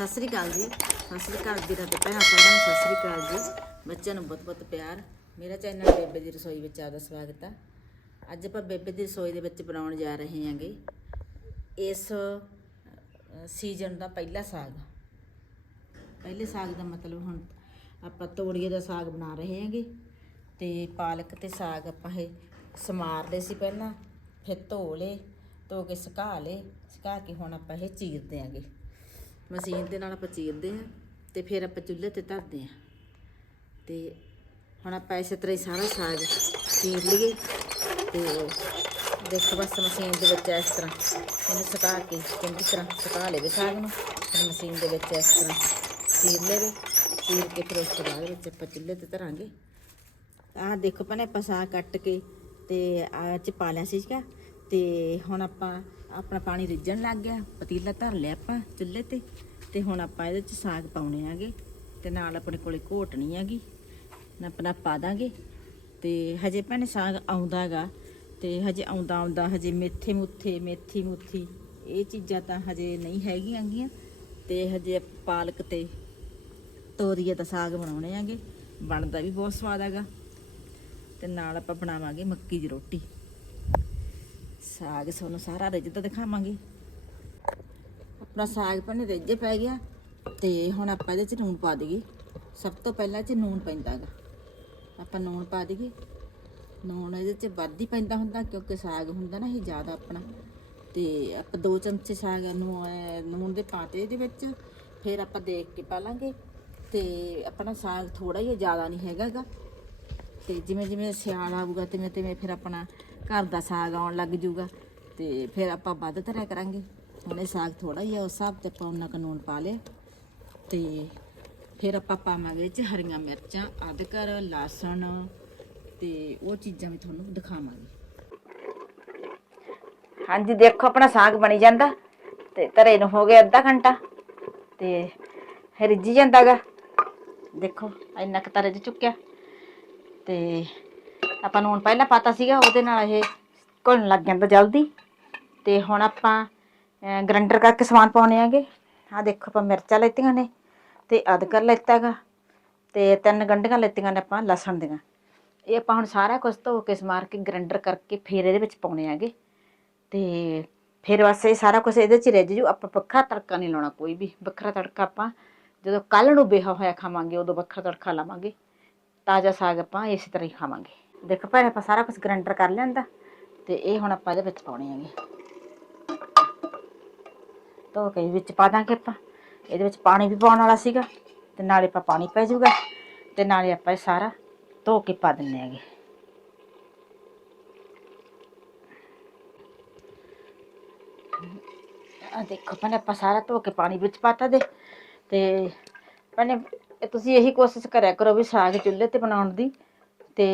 ਸਤਿ ਸ੍ਰੀ ਅਕਾਲ ਜੀ। ਸਤਿ ਸ੍ਰੀ ਅਕਾਲ ਵੀਰਾਂ ਤੇ ਭੈਣਾਂ ਸਾਰਿਆਂ ਨੂੰ ਸਤਿ ਸ੍ਰੀ ਅਕਾਲ ਜੀ। ਬੱਚਿਆਂ ਨੂੰ ਬਹੁਤ ਬਹੁਤ ਪਿਆਰ। ਮੇਰਾ ਚੈਨਲ ਬੇਬੇ ਦੀ ਰਸੋਈ ਵਿੱਚ ਆਪਦਾ ਸਵਾਗਤ ਆ। ਅੱਜ ਆਪਾਂ ਬੇਬੇ ਦੀ ਰਸੋਈ ਦੇ ਵਿੱਚ ਬਣਾਉਣ ਜਾ ਰਹੇ ਹਾਂਗੇ। ਇਸ ਸੀਜ਼ਨ ਦਾ ਪਹਿਲਾ ਸਾਗ। ਪਹਿਲੇ ਸਾਗ ਦਾ ਮਤਲਬ ਹੁਣ ਆਪਾਂ ਤੋੜੀਏ ਦਾ ਸਾਗ ਬਣਾ ਰਹੇ ਹਾਂਗੇ ਤੇ ਪਾਲਕ ਤੇ ਸਾਗ ਆਪਾਂ ਇਹ ਸਮਾਰ ਸੀ ਪਹਿਲਾਂ, ਫਿਰ ਧੋ ਲਏ, ਧੋ ਕੇ ਸੁਕਾ ਲਏ, ਸੁਕਾ ਕੇ ਹੁਣ ਆਪਾਂ ਇਹ ਚੀਰਦੇ ਆਂਗੇ ਮਸ਼ੀਨ ਦੇ ਨਾਲ ਆਪਾਂ ਚੀਰਦੇ ਹਾਂ ਤੇ ਫਿਰ ਆਪਾਂ ਚੁੱਲ੍ਹੇ ਤੇ ਧਰਦੇ ਹਾਂ। ਤੇ ਹੁਣ ਆਪਾਂ ਇਸੇ ਤਰ੍ਹਾਂ ਹੀ ਸਾਰਾ ਸਾਗ ਚੀਰ ਲਈਏ ਤੇ ਦੇਖੋ ਬਸ ਮਸ਼ੀਨ ਦੇ ਵਿੱਚ ਇਸ ਤਰ੍ਹਾਂ ਇਹਨੂੰ ਸੁਕਾ ਕੇ ਚੰਗੀ ਤਰ੍ਹਾਂ ਸੁਕਾ ਲਵੇ ਸਾਗ ਨੂੰ। ਫਿਰ ਮਸ਼ੀਨ ਦੇ ਵਿੱਚ ਇਸ ਤਰ੍ਹਾਂ ਚੀਰ ਲਵੇ, ਚੀਰ ਕੇ ਫਿਰ ਉਸ ਤੋਂ ਬਾਅਦ ਵਿੱਚ ਆਪਾਂ ਚੁੱਲ੍ਹੇ ਤੇ ਧਰਾਂਗੇ। ਆਹ ਦੇਖੋ ਭੈਣੇ ਆਪਾਂ ਸਾਗ ਕੱਟ ਕੇ ਤੇ ਆ ਚ ਪਾ ਲਿਆ ਸੀਗਾ ਤੇ ਹੁਣ ਆਪਾਂ ਆਪਣਾ ਪਾਣੀ ਰਿੱਝਣ ਲੱਗ ਗਿਆ, ਪਤੀਲਾ ਧਰ ਲਿਆ ਆਪਾਂ ਚੁੱਲ੍ਹੇ ਤੇ ਤੇ ਹੁਣ ਆਪਾਂ ਇਹਦੇ ਚ ਸਾਗ ਪਾਉਣੇ ਆਗੇ, ਤੇ ਨਾਲ ਆਪਣੇ ਕੋਲੇ ਘੋਟਣੀ ਹੈਗੀ, ਨਾ ਆਪਣਾ ਪਾ ਦਾਂਗੇ, ਤੇ ਹਜੇ ਭੈਣੇ ਸਾਗ ਆਉਂਦਾਗਾ ਤੇ ਹਜੇ ਆਉਂਦਾ ਆਉਂਦਾ ਹਜੇ ਮੇਥੇ ਮੁੱਥੇ, ਮੇਥੀ ਮੁੱਥੀ, ਇਹ ਚੀਜ਼ਾਂ ਤਾਂ ਹਜੇ ਨਹੀਂ ਹੈਗੀਆਂ ਗੀਆਂ ਤੇ ਹਜੇ ਪਾਲਕ ਤੇ ਤੋਰੀਏ ਦਾ ਸਾਗ ਬਣਾਉਣੇ ਆਗੇ, ਬਣਦਾ ਵੀ ਬਹੁਤ ਸਵਾਦ ਹੈਗਾ, ਤੇ ਨਾਲ ਆਪਾਂ ਬਣਾਵਾਂਗੇ ਮੱਕੀ ਦੀ ਰੋਟੀ। ਸਾਗ ਤੁਹਾਨੂੰ ਸਾਰਾ ਰਿੱਝਦਾ ਦਿਖਾਵਾਂਗੇ। ਆਪਣਾ ਸਾਗ ਭੰਨੇ ਰਿੱਝੇ ਪੈ ਗਿਆ ਤੇ ਹੁਣ ਆਪਾਂ ਇਹਦੇ ਚ ਨੂਣ ਪਾ ਦਈਏ। ਸਭ ਤੋਂ ਪਹਿਲਾਂ ਚ ਨੂਣ ਪੈਂਦਾ ਗਾ। ਆਪਾਂ ਲੂਣ ਪਾ ਦਈਏ। ਲੂਣ ਇਹਦੇ ਚ ਵੱਧ ਹੀ ਪੈਂਦਾ ਹੁੰਦਾ ਕਿਉਂਕਿ ਸਾਗ ਹੁੰਦਾ ਨਾ ਇਹ ਜ਼ਿਆਦਾ ਆਪਣਾ। ਤੇ ਆਪਾਂ ਦੋ ਚਮਚੇ ਸਾਗ ਨੂੰ ਐਂ ਨੂਣ ਦੇ ਪਾਤੇ ਇਹਦੇ ਵਿੱਚ। ਫਿਰ ਆਪਾਂ ਦੇਖ ਕੇ ਪਾ ਲਾਂਗੇ। ਤੇ ਆਪਣਾ ਸਾਗ ਥੋੜਾ ਜਿਹਾ ਜ਼ਿਆਦਾ ਨਹੀਂ ਹੈਗਾ ਗਾ। ਤੇ ਜਿਵੇਂ ਜਿਵੇਂ ਸਿਆਲ ਆਊਗਾ ਤਿਵੇਂ ਤਿਵੇਂ ਫਿਰ ਆਪਣਾ ਘਰ ਦਾ ਸਾਗ ਆਉਣ ਲੱਗ ਜੂਗਾ ਤੇ ਫਿਰ ਆਪਾਂ ਵੱਧ ਧਰਿਆ ਕਰਾਂਗੇ। ਹੁਣ ਸਾਗ ਥੋੜਾ ਹੀ ਆ ਉਸ ਹਿਸਾਬ ਤੇ ਆਪਾਂ ਉਹਨਾਂ ਕਾਨੂੰਨ ਪਾ ਲਿਆ। ਤੇ ਫਿਰ ਆਪਾਂ ਪਾਵਾਂਗੇ ਇਹ ਚ ਹਰੀਆਂ ਮਿਰਚਾਂ, ਅਦਰਕ, ਲਸਣ ਤੇ ਉਹ ਚੀਜ਼ਾਂ ਵੀ ਤੁਹਾਨੂੰ ਦਿਖਾਵਾਂਗੇ। ਹਾਂਜੀ, ਦੇਖੋ ਆਪਣਾ ਸਾਗ ਬਣੀ ਜਾਂਦਾ ਤੇ ਧਰੇ ਨੂੰ ਹੋ ਗਿਆ ਅੱਧਾ ਘੰਟਾ ਤੇ ਰਿੱਝੀ ਜਾਂਦਾਗਾ। ਦੇਖੋ, ਇੰਨਾ ਕੁ ਤਰੇ ਚ ਚੁੱਕਿਆ ਤੇ ਆਪਾਂ ਨੂੰ ਹੁਣ ਪਹਿਲਾਂ ਪਤਾ ਸੀਗਾ, ਉਹਦੇ ਨਾਲ ਇਹ ਘੁਲਣ ਲੱਗ ਜਾਂਦਾ ਜਲਦੀ। ਤੇ ਹੁਣ ਆਪਾਂ ਗ੍ਰੈਂਡਰ ਕਰਕੇ ਸਮਾਨ ਪਾਉਣੇ ਆਗੇ ਆਹ ਦੇਖੋ ਆਪਾਂ ਮਿਰਚਾਂ ਲੈਤੀਆਂ ਨੇ, ਤੇ ਅਦਰਕ ਲੈਤਾਗਾ ਤੇ ਤਿੰਨ ਗੰਢੀਆਂ ਲੈਤੀਆਂ ਨੇ ਆਪਾਂ ਲਸਣ ਦੀਆਂ। ਇਹ ਆਪਾਂ ਹੁਣ ਸਾਰਾ ਕੁਝ ਧੋ ਕੇ ਸਮਾਰ ਕੇ ਗ੍ਰੈਂਡਰ ਕਰਕੇ ਫਿਰ ਇਹਦੇ ਵਿੱਚ ਪਾਉਣੇ ਆਗੇ ਤੇ ਫਿਰ ਬਸ ਇਹ ਸਾਰਾ ਕੁਝ ਇਹਦੇ ਚ ਹੀ ਰਿੱਝ ਜੂ ਆਪਾਂ ਵੱਖਰਾ ਤੜਕਾ ਨਹੀਂ ਲਾਉਣਾ ਕੋਈ ਵੀ। ਵੱਖਰਾ ਤੜਕਾ ਆਪਾਂ ਜਦੋਂ ਕੱਲ ਨੂੰ ਬੇਹਾ ਹੋਇਆ ਖਾਵਾਂਗੇ, ਉਦੋਂ ਵੱਖਰਾ ਤੜਕਾ ਲਾਵਾਂਗੇ। ਤਾਜ਼ਾ ਸਾਗ ਆਪਾਂ ਇਸੇ ਤਰ੍ਹਾਂ ਹੀ ਖਾਵਾਂਗੇ। ਦੇਖੋ ਭੈਣੇ ਆਪਾਂ ਸਾਰਾ ਕੁਝ ਗ੍ਰੈਂਡਰ ਕਰ ਲਿਆਂਦਾ, ਤੇ ਇਹ ਹੁਣ ਆਪਾਂ ਇਹਦੇ ਵਿੱਚ ਪਾਉਣੇ ਆਗੇ ਧੋ ਕੇ ਵਿੱਚ ਪਾ ਦਾਂਗੇ ਆਪਾਂ। ਇਹਦੇ ਵਿੱਚ ਪਾਣੀ ਵੀ ਪਾਉਣ ਵਾਲਾ ਸੀਗਾ, ਤੇ ਨਾਲੇ ਆਪਾਂ ਪਾਣੀ ਪੈ ਜਾਊਗਾ, ਤੇ ਨਾਲੇ ਆਪਾਂ ਇਹ ਸਾਰਾ ਧੋ ਕੇ ਪਾ ਦਿੰਨੇ ਆਗੇ ਆ ਦੇਖੋ ਭੈਣੇ, ਆਪਾਂ ਸਾਰਾ ਧੋ ਕੇ ਪਾਣੀ ਵਿੱਚ ਪਾਤਾ ਦੇ, ਤੇ ਭੈਣੇ, ਤੁਸੀਂ ਇਹੀ ਕੋਸ਼ਿਸ਼ ਕਰਿਆ ਕਰੋ ਵੀ ਸਾਗ ਚੁੱਲ੍ਹੇ ਤੇ ਬਣਾਉਣ ਦੀ। ਤੇ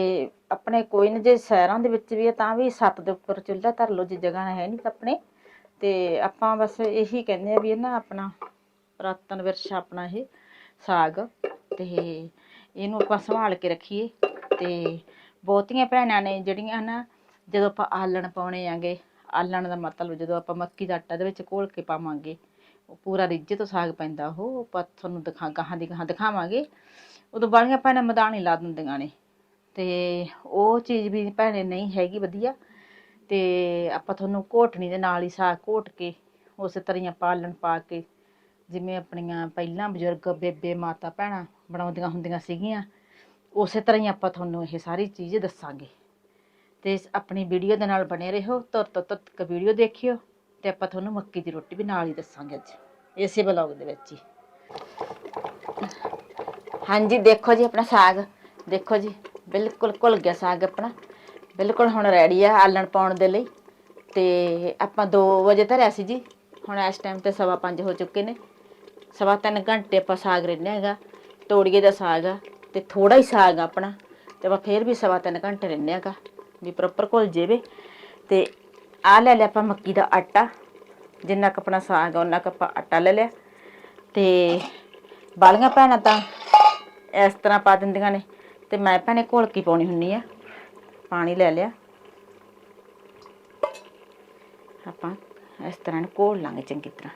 ਆਪਣੇ ਕੋਈ ਨਾ ਜੇ ਸ਼ਹਿਰਾਂ ਦੇ ਵਿੱਚ ਵੀ ਹੈ ਤਾਂ ਵੀ ਛੱਤ ਦੇ ਉੱਪਰ ਚੁੱਲ੍ਹਾ ਧਰ ਲਓ, ਜੇ ਜਗ੍ਹਾ ਹੈ ਨਹੀਂ ਤਾਂ ਆਪਣੇ। ਤੇ ਆਪਾਂ ਬਸ ਇਹੀ ਕਹਿੰਦੇ ਆ ਵੀ ਇਹ ਨਾ ਆਪਣਾ ਪੁਰਾਤਨ ਵਿਰਸਾ, ਆਪਣਾ ਇਹ ਸਾਗ ਤੇ ਇਹਨੂੰ ਆਪਾਂ ਸੰਭਾਲ ਕੇ ਰੱਖੀਏ। ਤੇ ਬਹੁਤੀਆਂ ਭੈਣਾਂ ਨੇ ਜਿਹੜੀਆਂ ਨਾ ਜਦੋਂ ਆਪਾਂ ਆਲਣ ਪਾਉਣੇ ਆਂਗੇ, ਆਲਣ ਦਾ ਮਤਲਬ ਜਦੋਂ ਆਪਾਂ ਮੱਕੀ ਦਾ ਆਟਾ ਦੇ ਵਿੱਚ ਘੋਲ ਕੇ ਪਾਵਾਂਗੇ, ਉਹ ਪੂਰਾ ਰਿੱਝੇ ਤੋਂ ਸਾਗ ਪੈਂਦਾ, ਉਹ ਆਪਾਂ ਤੁਹਾਨੂੰ ਦਿਖਾ, ਗਾਹਾਂ ਦੀ ਗਾਹਾਂ ਦਿਖਾਵਾਂਗੇ। ਉਦੋਂ ਬਾਲੀਆਂ ਭੈਣਾਂ ਮਦਾਨੀ ਲਾ ਦਿੰਦੀਆਂ ਨੇ। ਤੇ ਉਹ ਚੀਜ਼ ਵੀ ਭੈਣੇ ਨਹੀਂ ਹੈਗੀ ਵਧੀਆ। ਤੇ ਆਪਾਂ ਤੁਹਾਨੂੰ ਘੋਟਣੀ ਦੇ ਨਾਲ ਹੀ ਸਾਗ ਘੋਟ ਕੇ ਉਸੇ ਤਰ੍ਹਾਂ ਹੀ ਪਾਲਣ ਪਾ ਕੇ ਜਿਵੇਂ ਆਪਣੀਆਂ ਪਹਿਲਾਂ ਬਜ਼ੁਰਗ ਬੇਬੇ ਮਾਤਾ ਭੈਣਾਂ ਬਣਾਉਂਦੀਆਂ ਹੁੰਦੀਆਂ ਸੀਗੀਆਂ, ਉਸੇ ਤਰ੍ਹਾਂ ਹੀ ਆਪਾਂ ਤੁਹਾਨੂੰ ਇਹ ਸਾਰੀ ਚੀਜ਼ ਦੱਸਾਂਗੇ। ਤੇ ਆਪਣੀ ਵੀਡੀਓ ਦੇ ਨਾਲ ਬਣੇ ਰਹੋ ਤੁਰ ਤੁਰ ਤੱਕ ਵੀਡੀਓ ਦੇਖਿਓ ਤੇ ਆਪਾਂ ਤੁਹਾਨੂੰ ਮੱਕੀ ਦੀ ਰੋਟੀ ਵੀ ਨਾਲ ਹੀ ਦੱਸਾਂਗੇ ਅੱਜ, ਇਸੇ ਬਲੌਗ ਦੇ ਵਿੱਚ ਹੀ। ਹਾਂਜੀ, ਦੇਖੋ ਜੀ ਆਪਣਾ ਸਾਗ, ਦੇਖੋ ਜੀ। ਬਿਲਕੁਲ ਘੁਲ ਗਿਆ ਸਾਗ ਆਪਣਾ। ਬਿਲਕੁਲ ਹੁਣ ਰੈਡੀ ਆ ਆਲਣ ਪਾਉਣ ਦੇ ਲਈ। ਤੇ ਆਪਾਂ 2 ਵਜੇ ਧਰਿਆ ਸੀ ਜੀ। ਹੁਣ ਇਸ ਟਾਈਮ ਤੇ ਸਵਾ ਪੰਜ ਹੋ ਚੁੱਕੇ ਨੇ। ਸਵਾ ਤਿੰਨ ਘੰਟੇ ਆਪਾਂ ਸਾਗ ਰਿੰਨਿਆ ਹੈਗਾ। ਤੋੜੀਏ ਦਾ ਸਾਗ ਆ ਤੇ ਥੋੜਾ ਹੀ ਸਾਗ ਆ ਆਪਣਾ। ਤੇ ਆਪਾਂ ਫੇਰ ਵੀ ਸਵਾ ਤਿੰਨ ਘੰਟੇ ਰਿੰਨਿਆ ਹੈਗਾ। ਵੀ ਪ੍ਰੋਪਰ ਘੁਲ ਜੇਵੇ। ਤੇ ਆ ਲੈ ਲਿਆ ਆਪਾਂ ਮੱਕੀ ਦਾ ਆਟਾ। ਜਿੰਨਾ ਕੁ ਆਪਣਾ ਸਾਗ ਆ ਉਹਨਾਂ ਕੁ ਆਪਾਂ ਆਟਾ ਲੈ ਲਿਆ। ਤੇ ਬਾਲੀਆਂ ਭੈਣਾਂ ਤਾਂ ਇਸ ਤਰ੍ਹਾਂ ਪਾ ਦਿੰਦੀਆਂ ਨੇ। ਤੇ ਮੈਂ ਭੈਣੇ ਘੋਲਕੀ ਪਾਉਣੀ ਹੁੰਨੀ ਆ। ਪਾਣੀ ਲੈ ਲਿਆ। ਆਪਾਂ ਇਸ ਤਰ੍ਹਾਂ ਨੂੰ ਘੋਲ ਲਾਂਗੇ ਚੰਗੀ ਤਰ੍ਹਾਂ।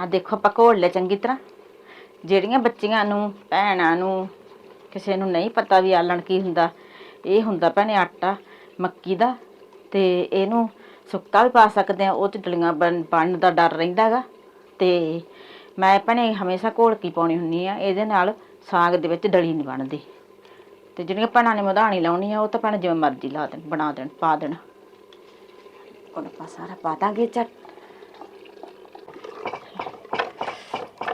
ਆ ਦੇਖੋ ਆਪਾਂ ਘੋਲ ਲਿਆ ਚੰਗੀ ਤਰ੍ਹਾਂ। ਜਿਹੜੀਆਂ ਬੱਚੀਆਂ ਨੂੰ, ਭੈਣਾਂ ਨੂੰ, ਕਿਸੇ ਨੂੰ ਨਹੀਂ ਪਤਾ ਵੀ ਆਲਣ ਕੀ ਹੁੰਦਾ, ਇਹ ਹੁੰਦਾ ਭੈਣੇ ਆਟਾ ਮੱਕੀ ਦਾ ਤੇ ਇਹਨੂੰ ਸੁੱਕਾ ਵੀ ਪਾ ਸਕਦੇ ਆ ਉਹ ਤੇ ਡਲੀਆਂ ਬਣ, ਬਣਨ ਦਾ ਡਰ ਰਹਿੰਦਾਗਾ ਤੇ ਮੈਂ ਭੈਣੇ ਹਮੇਸ਼ਾ ਘੋਲ ਕੀ ਪਾਉਣੀ ਹੁੰਨੀ ਆ, ਇਹਦੇ ਨਾਲ ਸਾਗ ਦੇ ਵਿੱਚ ਡਲੀ ਨਹੀਂ ਬਣਦੀ। ਤੇ ਜਿਹੜੀਆਂ ਭੈਣਾਂ ਨੇ ਮਧਾਣੀ ਲਾਉਣੀ ਆ, ਉਹ ਤਾਂ ਭੈਣ ਜਿਵੇਂ ਮਰਜ਼ੀ ਲਾ ਦੇਣ, ਬਣਾ ਦੇਣ, ਪਾ ਦੇਣ। ਹੁਣ ਆਪਾਂ ਸਾਰਾ ਪਾ ਦਾਂਗੇ ਚੱਟ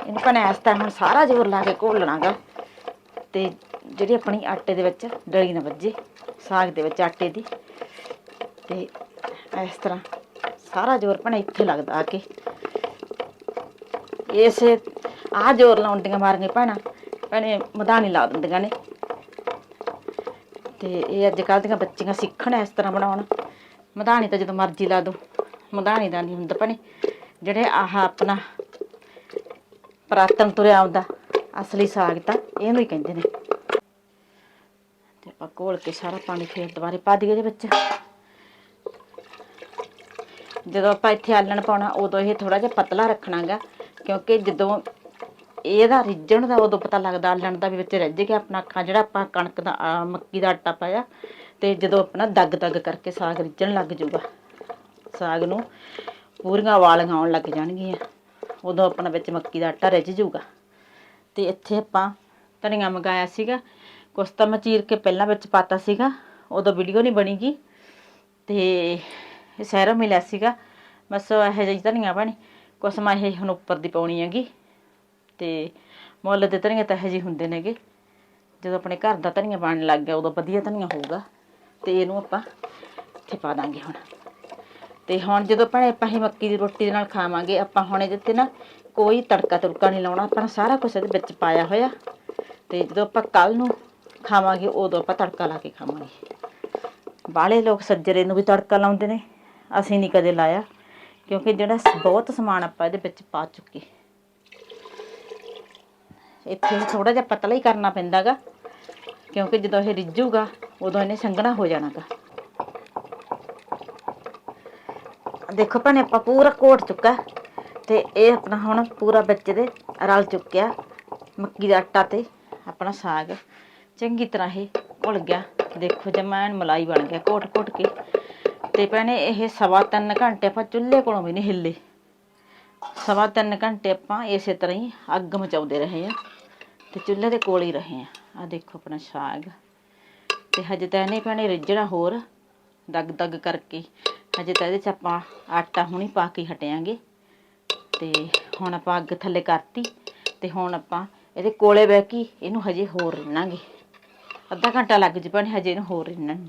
ਇਹਨੂੰ ਭੈਣੇ ਇਸ ਤਰ੍ਹਾਂ ਹੁਣ ਸਾਰਾ ਜ਼ੋਰ ਲਾ ਕੇ ਘੋਲਣਾਗਾ ਤੇ ਜਿਹੜੀ ਆਪਣੀ ਆਟੇ ਦੇ ਵਿੱਚ ਡਲੀ ਨਾ ਵੱਜੇ, ਸਾਗ ਦੇ ਵਿੱਚ ਆਟੇ ਦੀ। ਤੇ ਇਸ ਤਰ੍ਹਾਂ ਸਾਰਾ ਜ਼ੋਰ ਭੈਣੇ ਇੱਥੇ ਲੱਗਦਾ ਆ ਕੇ। ਇਸੇ ਆ ਜ਼ੋਰ ਲਾਉਂਦੀਆਂ ਮਾਰੀਆਂ ਭੈਣਾਂ, ਭੈਣੇ ਮਧਾਣੀ ਲਾ ਦਿੰਦੀਆਂ ਨੇ। ਤੇ ਇਹ ਅੱਜ ਕੱਲ੍ਹ ਦੀਆਂ ਬੱਚੀਆਂ ਸਿੱਖਣ ਇਸ ਤਰ੍ਹਾਂ ਬਣਾਉਣ। ਮਧਾਣੀ ਤਾਂ ਜਦੋਂ ਮਰਜ਼ੀ ਲਾ ਦੋ ਮਧਾਣੀ ਦਾ ਨਹੀਂ ਹੁੰਦਾ ਭੈਣੇ। ਜਿਹੜੇ ਆਹ ਆਪਣਾ ਪ੍ਰਾਤਨ ਤੁਰਿਆ ਆਉਂਦਾ, ਅਸਲੀ ਸਾਗ ਤਾਂ ਇਹਨੂੰ ਹੀ ਕਹਿੰਦੇ ਨੇ। ਤੇ ਆਪਾਂ ਘੋਲ ਕੇ ਸਾਰਾ ਪਾਣੀ ਫੇਰ ਦੁਬਾਰੇ ਪਾ ਦਈਏ ਇਹਦੇ ਵਿੱਚ। ਜਦੋਂ ਆਪਾਂ ਇੱਥੇ ਆਲਣ ਪਾਉਣਾ ਉਦੋਂ ਇਹ ਥੋੜਾ ਜਿਹਾ ਪਤਲਾ ਰੱਖਣਾਗਾ ਕਿਉਂਕਿ ਜਦੋਂ ਇਹਦਾ ਰਿੱਝਣ ਦਾ ਉਦੋਂ ਪਤਾ ਲੱਗਦਾ ਆਲਣ ਦਾ ਵੀ ਵਿੱਚ ਰਿੱਝ ਗਿਆ ਆਪਣਾ ਅੱਖਾਂ ਜਿਹੜਾ ਆਪਾਂ ਕਣਕ ਦਾ ਆ, ਮੱਕੀ ਦਾ ਆਟਾ ਪਾਇਆ ਤੇ ਜਦੋਂ ਆਪਣਾ ਦੱਗ ਦੱਗ ਕਰਕੇ ਸਾਗ ਰਿੱਝਣ ਲੱਗ ਜਾਊਗਾ ਸਾਗ ਨੂੰ ਪੂਰੀਆਂ ਵਾਲੀਆਂ ਆਉਣ ਲੱਗ ਜਾਣਗੀਆਂ ਉਦੋਂ ਆਪਣਾ ਵਿੱਚ ਮੱਕੀ ਦਾ ਆਟਾ ਰਿੱਝ ਜਾਊਗਾ। ਤੇ ਇੱਥੇ ਆਪਾਂ ਧਨੀਆ ਮੰਗਾਇਆ ਸੀਗਾ ਕੁਛ ਤਾਂ ਮੈਂ ਚੀਰ ਕੇ ਪਹਿਲਾਂ ਵਿੱਚ ਪਾਤਾ ਸੀਗਾ ਉਦੋਂ ਵੀਡੀਓ ਨਹੀਂ ਬਣੀਗੀ ਤੇ ਇਹ ਸਹਿਰੋਂ ਮਿਲਿਆ ਸੀਗਾ। ਬਸ ਇਹੋ ਜਿਹੀ ਧਨੀਆ ਬਣੀ ਕੁਛ ਮੈਂ ਇਹ ਹੁਣ ਉੱਪਰ ਦੀ ਪਾਉਣੀ ਹੈਗੀ। ਤੇ ਮੁੱਲ ਦੇ ਧਨੀਆ ਤਾਂ ਇਹੋ ਜਿਹੇ ਹੁੰਦੇ ਨੇਗੇ ਜਦੋਂ ਆਪਣੇ ਘਰ ਦਾ ਧਨੀਆ ਬਣਨ ਲੱਗ ਗਿਆ, ਉਦੋਂ ਵਧੀਆ ਧਨੀਆ ਹੋਊਗਾ। ਤੇ ਇਹਨੂੰ ਆਪਾਂ ਇੱਥੇ ਪਾ ਦਾਂਗੇ ਹੁਣ। ਤੇ ਹੁਣ ਜਦੋਂ ਆਪਾਂ ਆਪਾਂ ਹੀ ਮੱਕੀ ਦੀ ਰੋਟੀ ਦੇ ਨਾਲ ਖਾਵਾਂਗੇ, ਆਪਾਂ ਹੁਣ ਇਹਦੇ ਤੇ ਨਾ ਕੋਈ ਤੜਕਾ ਤੁੜਕਾ ਨਹੀਂ ਲਾਉਣਾ। ਆਪਾਂ ਸਾਰਾ ਕੁਝ ਇਹਦੇ ਵਿੱਚ ਪਾਇਆ ਹੋਇਆ। ਤੇ ਜਦੋਂ ਆਪਾਂ ਕੱਲ ਨੂੰ ਖਾਵਾਂਗੇ, ਉਦੋਂ ਆਪਾਂ ਤੜਕਾ ਲਾ ਕੇ ਖਾਵਾਂਗੇ। ਬਾਹਲੇ ਲੋਕ ਸੱਜਰੇ ਨੂੰ ਵੀ ਤੜਕਾ ਲਾਉਂਦੇ ਨੇ। ਅਸੀਂ ਨਹੀਂ ਕਦੇ ਲਾਇਆ, ਕਿਉਂਕਿ ਜਿਹੜਾ ਬਹੁਤ ਸਮਾਨ ਆਪਾਂ ਇਹਦੇ ਵਿੱਚ ਪਾ ਚੁੱਕੇ। ਇੱਥੇ ਥੋੜਾ ਜਿਹਾ ਪਤਲਾ ਹੀ ਕਰਨਾ ਪੈਂਦਾਗਾ, ਕਿਉਂਕਿ ਜਦੋਂ ਇਹ ਰਿੱਝੂਗਾ, ਉਦੋਂ ਇਹਨੇ ਸੰਘਣਾ ਹੋ ਜਾਣਾਗਾ। ਦੇਖੋ ਭੈਣੇ, ਆਪਾਂ ਪੂਰਾ ਕੋਟ ਚੁੱਕਾ, ਤੇ ਇਹ ਆਪਣਾ ਹੁਣ ਪੂਰਾ ਵਿੱਚ ਦੇ ਰਲ ਚੁੱਕਿਆ, ਮੱਕੀ ਦਾ ਆਟਾ ਤੇ ਆਪਣਾ ਸਾਗ। ਚੰਗੀ ਤਰ੍ਹਾਂ ਇਹ ਘੁਲ ਗਿਆ। ਦੇਖੋ ਜਮੈਨ ਮਲਾਈ ਬਣ ਗਿਆ ਕੋਟ ਕੋਟ ਕੇ। ਤੇ ਭੈਣੇ ਇਹ ਸਵਾ ਤਿੰਨ ਘੰਟੇ ਆਪਾਂ ਚੁੱਲ੍ਹੇ ਕੋਲੋਂ ਵੀ ਨਹੀਂ ਹਿੱਲੇ। ਸਵਾ ਤਿੰਨ ਘੰਟੇ ਆਪਾਂ ਇਸੇ ਤਰ੍ਹਾਂ ਹੀ ਅੱਗ ਮਚਾਉਂਦੇ ਰਹੇ ਆ ਤੇ ਚੁੱਲ੍ਹੇ ਦੇ ਕੋਲ ਹੀ ਰਹੇ ਆ ਆ ਦੇਖੋ ਆਪਣਾ ਸਾਗ। ਤੇ ਹਜੇ ਤਾਂ ਇਹਨੇ ਭੈਣੇ ਰਿੱਝਣਾ ਹੋਰ ਦਗ ਦਗ ਕਰਕੇ। ਹਜੇ ਤਾਂ ਇਹਦੇ ਚ ਆਪਾਂ ਆਟਾ ਹੁਣੀ ਪਾ ਕੇ ਹਟਿਆਂਗੇ। ਤੇ ਹੁਣ ਆਪਾਂ ਅੱਗ ਥੱਲੇ ਕਰਤੀ ਤੇ ਹੁਣ ਆਪਾਂ ਇਹਦੇ ਕੋਲੇ ਬਹਿ ਕੇ ਇਹਨੂੰ ਹਜੇ ਹੋਰ ਰਿੰਨਾਂਗੇ। ਅੱਧਾ ਘੰਟਾ ਲੱਗ ਜੂ ਭੈਣੇ, ਹਜੇ ਇਹਨੂੰ ਹੋਰ ਰਿੰਨਣ ਨੂੰ।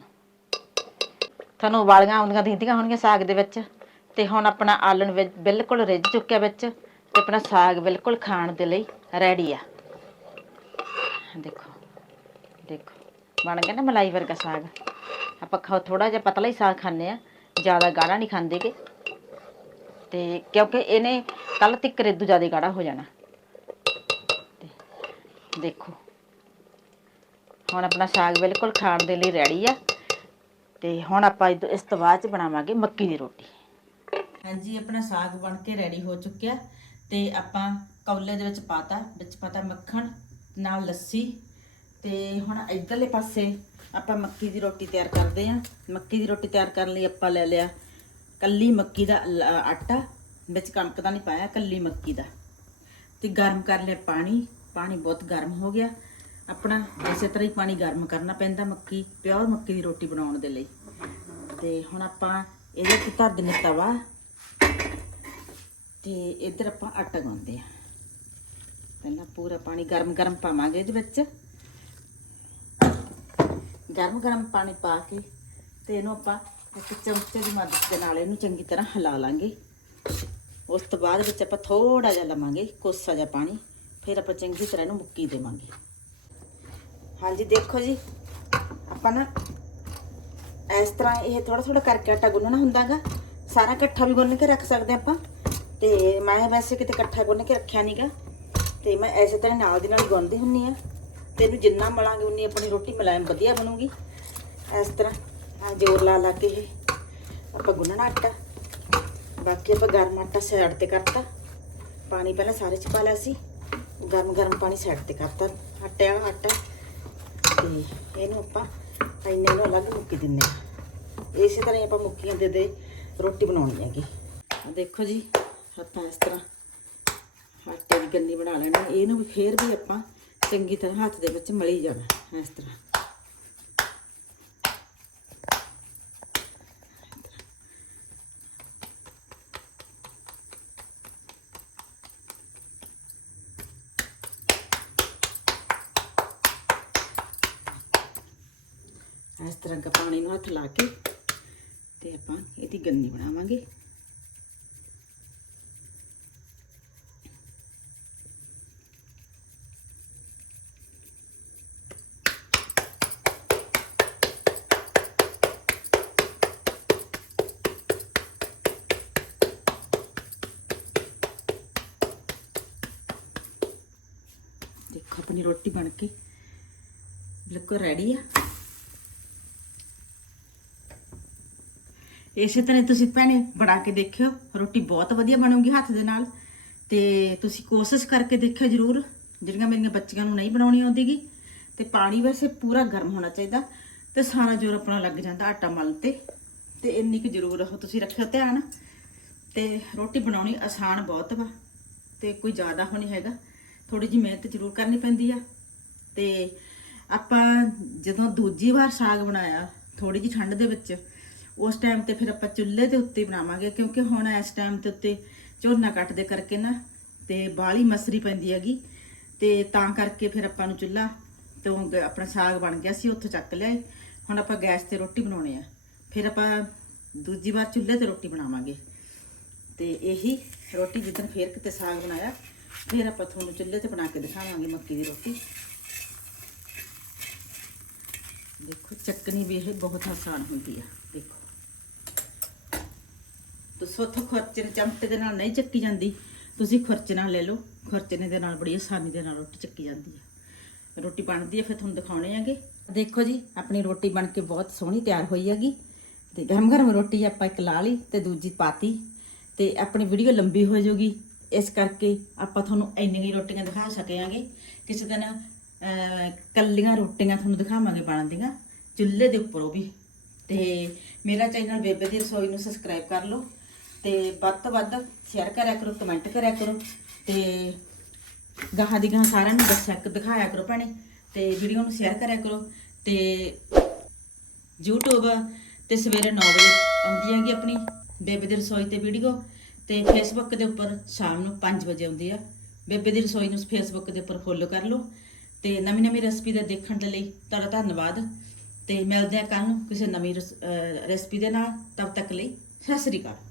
ਤੁਹਾਨੂੰ ਵਾਲੀਆਂ ਆਉਂਦੀਆਂ ਦਿੰਦੀਆਂ ਹੋਣਗੀਆਂ ਸਾਗ ਦੇ ਵਿੱਚ। ਤੇ ਹੁਣ ਆਪਣਾ ਆਲਣ ਵਿੱਚ ਬਿਲਕੁਲ ਰਿੱਝ ਚੁੱਕਿਆ ਵਿੱਚ ਤੇ ਆਪਣਾ ਸਾਗ ਬਿਲਕੁਲ ਖਾਣ ਦੇ ਲਈ ਰੈਡੀ ਆ। ਦੇਖੋ ਦੇਖੋ, ਬਣ ਗਿਆ ਨਾ ਮਲਾਈ ਵਰਗਾ ਸਾਗ। ਆਪਾਂ ਖਾ ਥੋੜਾ ਜਿਹਾ ਪਤਲਾ ਹੀ ਸਾਗ ਖਾਂਦੇ ਆ, ਜ਼ਿਆਦਾ ਗਾੜਾ ਨਹੀਂ ਖਾਂਦੇਗੇ ਤੇ ਕਿਉਂਕਿ ਇਹਨੇ ਕੱਲ ਤੱਕ ਰੇਦੂ ਜ਼ਿਆਦਾ ਗਾੜਾ ਹੋ ਜਾਣਾ। ਦੇਖੋ, ਹੁਣ ਆਪਣਾ ਸਾਗ ਬਿਲਕੁਲ ਖਾਣ ਦੇ ਲਈ ਰੈਡੀ ਆ। ਤੇ ਹੁਣ ਆਪਾਂ ਇਹ ਇਸ ਤੋਂ ਬਾਅਦ ਚ ਬਣਾਵਾਂਗੇ ਮੱਕੀ ਦੀ ਰੋਟੀ। ਹਾਂਜੀ, ਆਪਣਾ ਸਾਗ ਬਣ ਕੇ ਰੈਡੀ ਹੋ ਚੁੱਕਿਆ ਤੇ ਆਪਾਂ ਕੌਲੇ ਦੇ ਵਿੱਚ ਪਾਤਾ ਵਿੱਚ ਪਾਤਾ ਮੱਖਣ, ਨਾਲ ਲੱਸੀ ਤੇ ਹੁਣ ਇਧਰਲੇ ਪਾਸੇ ਆਪਾਂ ਮੱਕੀ ਦੀ ਰੋਟੀ ਤਿਆਰ ਕਰਦੇ ਆਂ। ਮੱਕੀ ਦੀ ਰੋਟੀ ਤਿਆਰ ਕਰਨ ਲਈ ਆਪਾਂ ਲੈ ਲਿਆ ਕੱਲੀ ਮੱਕੀ ਦਾ ਲ- ਆਟਾ, ਵਿੱਚ ਕਣਕ ਦਾ ਨਹੀਂ ਪਾਇਆ, ਕੱਲੀ ਮੱਕੀ ਦਾ। ਤੇ ਗਰਮ ਕਰ ਲਿਆ ਪਾਣੀ ਪਾਣੀ ਬਹੁਤ ਗਰਮ ਹੋ ਗਿਆ। ਆਪਣਾ ਇਸੇ ਤਰ੍ਹਾਂ ਹੀ ਪਾਣੀ ਗਰਮ ਕਰਨਾ ਪੈਂਦਾ ਮੱਕੀ, ਪਿਓਰ ਮੱਕੀ ਦੀ ਰੋਟੀ ਬਣਾਉਣ ਦੇ ਲਈ। ਤੇ ਹੁਣ ਆਪਾਂ ਇਹਦੇ ਤੇ ਧਰ ਦਿੰਦੇ ਤਵਾ। ਤੇ ਇੱਧਰ ਆਪਾਂ ਆਟਾ ਗੁੰਨਦੇ ਆ ਪਹਿਲਾਂ ਪੂਰਾ ਪਾਣੀ ਗਰਮ ਗਰਮ ਪਾਵਾਂਗੇ ਇਹਦੇ ਵਿੱਚ। ਗਰਮ ਗਰਮ ਪਾਣੀ ਪਾ ਕੇ ਤੇ ਇਹਨੂੰ ਆਪਾਂ ਇੱਕ ਚਮਚੇ ਦੀ ਮਦਦ ਦੇ ਨਾਲ ਇਹਨੂੰ ਚੰਗੀ ਤਰ੍ਹਾਂ ਹਿਲਾ ਲਾਂਗੇ। ਉਸ ਤੋਂ ਬਾਅਦ ਵਿੱਚ ਆਪਾਂ ਥੋੜਾ ਜਿਹਾ ਲਵਾਂਗੇ ਕੋਸਾ ਜਿਹਾ ਪਾਣੀ। ਫਿਰ ਆਪਾਂ ਚੰਗੀ ਤਰ੍ਹਾਂ ਇਹਨੂੰ ਮੁੱਕੀ ਦੇਵਾਂਗੇ। ਹਾਂਜੀ, ਦੇਖੋ ਜੀ। ਆਪਾਂ ਨਾ ਇਸ ਤਰ੍ਹਾਂ ਇਹ ਥੋੜਾ ਥੋੜਾ ਕਰਕੇ ਆਟਾ ਗੁੰਨਣਾ ਹੁੰਦਾਗਾ। ਸਾਰਾ ਇਕੱਠਾ ਵੀ ਗੁੰਨ ਕੇ ਰੱਖ ਸਕਦੇ ਆਪਾਂ। ਤੇ ਮੈਂ ਵੈਸੇ ਕਿਤੇ ਇਕੱਠਾ ਗੁੰਨ ਕੇ ਰੱਖਿਆ ਨਹੀਂਗਾ ਤੇ ਮੈਂ ਐਸੇ ਤਰ੍ਹਾਂ ਨਾਲ ਦੀ ਨਾਲ ਗੁੰਨਦੀ ਹੁੰਨੀ ਆ। ਤੇ ਇਹਨੂੰ ਜਿੰਨਾ ਮਲਾਂਗੇ ਉਨੀ ਆਪਣੀ ਰੋਟੀ ਮਲਾਇਮ ਵਧੀਆ ਬਣੂਗੀ। ਇਸ ਤਰ੍ਹਾਂ ਆ ਜੋਰ ਲਾ ਲਾ ਕੇ ਇਹ ਆਪਾਂ ਗੁੰਨਣਾ ਆਟਾ। ਬਾਕੀ ਆਪਾਂ ਗਰਮ ਆਟਾ ਸਾਈਡ ਤੇ ਕਰਤਾ। ਪਾਣੀ ਪਹਿਲਾਂ ਸਾਰੇ ਚ ਪਾ ਲਿਆ ਸੀ। ਗਰਮ ਗਰਮ ਪਾਣੀ ਸਾਈਡ ਤੇ ਕਰਤਾ ਆਟੇ ਵਾਲਾ ਆਟਾ। ਤੇ ਇਹਨੂੰ ਆਪਾਂ ਇੰਨੇ ਨੂੰ ਅਲੱਗ ਮੁੱਕੀ ਦਿੰਨੇ ਆ ਇਸੇ ਤਰ੍ਹਾਂ ਹੀ ਆਪਾਂ ਮੁੱਕੀਆਂ ਦੇ ਦੇ ਰੋਟੀ ਬਣਾਉਣੀ ਹੈਗੀ। ਦੇਖੋ ਜੀ ਆਪਾਂ ਇਸ ਤਰ੍ਹਾਂ ਆਟੇ ਦੀ ਗੰਨੀ ਬਣਾ ਲੈਣੀ। ਇਹਨੂੰ ਵੀ ਫੇਰ ਵੀ ਆਪਾਂ ਚੰਗੀ ਤਰ੍ਹਾਂ ਹੱਥ ਦੇ ਵਿੱਚ ਮਲੀ ਜਾਣਾ ਇਸ ਤਰ੍ਹਾਂ ਇਸ ਤਰ੍ਹਾਂ ਦਾ ਪਾਣੀ ਕੇ ਤੇ ਆਪਾਂ ਇਹਦੀ ਗੰਨੀ ਬਣਾਵਾਂਗੇ। ਦੇਖੋ ਆਪਣੀ ਰੋਟੀ ਬਣ ਕੇ ਬਿਲਕੁਲ ਰੈਡੀ ਆ। ਇਸੇ ਤਰ੍ਹਾਂ ਤੁਸੀਂ ਭੈਣੇ ਬਣਾ ਕੇ ਦੇਖਿਓ, ਰੋਟੀ ਬਹੁਤ ਵਧੀਆ ਬਣੂਗੀ ਹੱਥ ਦੇ ਨਾਲ। ਤੇ ਤੁਸੀਂ ਕੋਸ਼ਿਸ਼ ਕਰਕੇ ਦੇਖਿਓ ਜਰੂਰ, ਜਿਹੜੀਆਂ ਮੇਰੀਆਂ ਬੱਚੀਆਂ ਨੂੰ ਨਹੀਂ ਬਣਾਉਣੀ ਆਉਂਦੀਗੀ। ਤੇ ਪਾਣੀ ਵੈਸੇ ਪੂਰਾ ਗਰਮ ਹੋਣਾ ਚਾਹੀਦਾ ਤੇ ਸਾਰਾ ਜ਼ੋਰ ਆਪਣਾ ਲੱਗ ਜਾਂਦਾ ਆਟਾ ਮਲ ਤੇ। ਤੇ ਇੰਨੀ ਕੁ ਜ਼ਰੂਰ ਉਹ ਤੁਸੀਂ ਰੱਖਿਓ ਧਿਆਨ। ਤੇ ਰੋਟੀ ਬਣਾਉਣੀ ਆਸਾਨ ਬਹੁਤ ਵਾ, ਤੇ ਕੋਈ ਜ਼ਿਆਦਾ ਹੋਣੀ ਹੈਗਾ। ਥੋੜੀ ਜਿਹੀ ਮਿਹਨਤ ਜ਼ਰੂਰ ਕਰਨੀ ਪੈਂਦੀ ਆ। ਤੇ ਆਪਾਂ ਜਦੋਂ ਦੂਜੀ ਵਾਰ ਸਾਗ ਬਣਾਇਆ ਥੋੜੀ ਜਿਹੀ ਠੰਡ ਦੇ ਵਿੱਚ ਉਸ ਟਾਈਮ ਤੇ ਫਿਰ ਆਪਾਂ ਚੁੱਲ੍ਹੇ ਦੇ ਉੱਤੇ ਬਣਾਵਾਂਗੇ, ਕਿਉਂਕਿ ਹੁਣ ਇਸ ਟਾਈਮ ਤੇ ਉੱਤੇ ਝੋਨਾ ਕੱਟਦੇ ਕਰਕੇ ਨਾ ਤੇ ਬਾਲੀ ਮਸਰੀ ਪੈਂਦੀ ਹੈਗੀ ਤੇ ਤਾਂ ਕਰਕੇ ਫਿਰ ਆਪਾਂ ਨੂੰ ਚੁੱਲ੍ਹਾ ਤੋਂ ਆਪਣਾ ਸਾਗ ਬਣ ਗਿਆ ਸੀ, ਉੱਥੋਂ ਚੱਕ ਲਿਆਏ। ਹੁਣ ਆਪਾਂ ਗੈਸ ਤੇ ਰੋਟੀ ਬਣਾਉਣੇ ਆ। ਫਿਰ ਆਪਾਂ ਦੂਜੀ ਵਾਰ ਚੁੱਲ੍ਹੇ ਤੇ ਰੋਟੀ ਬਣਾਵਾਂਗੇ। ਤੇ ਇਹੀ ਰੋਟੀ ਜਿੱਦਣ ਫੇਰ ਕਿਤੇ ਸਾਗ ਬਣਾਇਆ, ਫਿਰ ਆਪਾਂ ਤੁਹਾਨੂੰ ਚੁੱਲ੍ਹੇ ਤੇ ਬਣਾ ਕੇ ਦਿਖਾਵਾਂਗੇ ਮੱਕੀ ਦੀ ਰੋਟੀ। ਦੇਖੋ, ਚੱਕਣੀ ਵੀ ਇਹ ਬਹੁਤ ਆਸਾਨ ਹੁੰਦੀ ਆ। ਦੇਖੋ ਉੱਥੋਂ ਖੁਰਚੇ ਦੇ ਚਮਟੇ ਦੇ ਨਾਲ ਨਹੀਂ ਚੱਕੀ ਜਾਂਦੀ। ਤੁਸੀਂ ਖੁਰਚੇ ਨਾਲ ਲੈ ਲਓ ਖੁਰਚਣੇ ਦੇ ਨਾਲ ਬੜੀ ਆਸਾਨੀ ਦੇ ਨਾਲ ਰੋਟੀ ਚੱਕੀ ਜਾਂਦੀ ਹੈ। ਰੋਟੀ ਬਣਦੀ ਹੈ ਫਿਰ ਤੁਹਾਨੂੰ ਦਿਖਾਉਣੇ ਹੈਗੇ। ਦੇਖੋ ਜੀ ਆਪਣੀ ਰੋਟੀ ਬਣ ਕੇ ਬਹੁਤ ਸੋਹਣੀ ਤਿਆਰ ਹੋਈ ਹੈਗੀ। ਤੇ ਗਰਮ ਗਰਮ ਰੋਟੀ ਆਪਾਂ ਇੱਕ ਲਾ ਲਈ ਤੇ ਦੂਜੀ ਪਾਤੀ। ਤੇ ਆਪਣੀ ਵੀਡੀਓ ਲੰਬੀ ਹੋ ਜਾਊਗੀ। ਇਸ ਕਰਕੇ ਆਪਾਂ ਤੁਹਾਨੂੰ ਇੰਨੀਆਂ ਰੋਟੀਆਂ ਦਿਖਾ ਸਕਾਂਗੇ ਕਿਸੇ ਦਿਨ ਅਹ, ਕੱਲੀਆਂ ਰੋਟੀਆਂ ਤੁਹਾਨੂੰ ਦਿਖਾਵਾਂਗੇ ਬਣਦੀਆਂ ਚੁੱਲ੍ਹੇ ਦੇ ਉੱਪਰ ਉਹ ਵੀ। ਤੇ ਮੇਰਾ ਚੈਨਲ ਬੇਬੇ ਦੀ ਰਸੋਈ ਨੂੰ ਸਬਸਕ੍ਰਾਈਬ ਕਰ ਲਓ। ਤੇ ਵੱਧ ਤੋਂ ਵੱਧ ਸ਼ੇਅਰ ਕਰਿਆ ਕਰੋ ਕਮੈਂਟ ਕਰਿਆ ਕਰੋ ਤੇ ਗਾਹਾਂ ਦੀ ਗਾਹਾਂ ਸਾਰਿਆਂ ਨੂੰ ਦੱਸਿਆ ਕਿ ਦਿਖਾਇਆ ਕਰੋ ਭੈਣੇ ਤੇ ਵੀਡੀਓ ਨੂੰ ਸ਼ੇਅਰ ਕਰਿਆ ਕਰੋ ਤੇ YouTube ਤੇ ਸਵੇਰੇ 9 ਵਜੇ ਆਉਂਦੀ ਹੈਗੀ ਆਪਣੀ ਬੇਬੇ ਦੀ ਰਸੋਈ ਤੇ ਵੀਡੀਓ ਤੇ Facebook ਦੇ ਉੱਪਰ ਸ਼ਾਮ ਨੂੰ 5 ਵਜੇ ਆਉਂਦੀ ਆ। ਬੇਬੇ ਦੀ ਰਸੋਈ ਨੂੰ Facebook ਦੇ ਉੱਪਰ ਫੋਲੋ ਕਰ ਲਓ ਤੇ ਨਵੀਂ ਨਵੀਂ ਰੈਸਪੀ ਦਾ ਦੇਖਣ ਦੇ ਲਈ ਤੁਹਾਡਾ ਧੰਨਵਾਦ ਤੇ ਮਿਲਦੇ ਆ ਕੱਲ ਨੂੰ ਕਿਸੇ ਨਵੀਂ ਰੈਸਪੀ ਦੇ ਨਾਲ ਤਦ ਤੱਕ ਲਈ ਸਤਿ ਸ੍ਰੀ ਅਕਾਲ।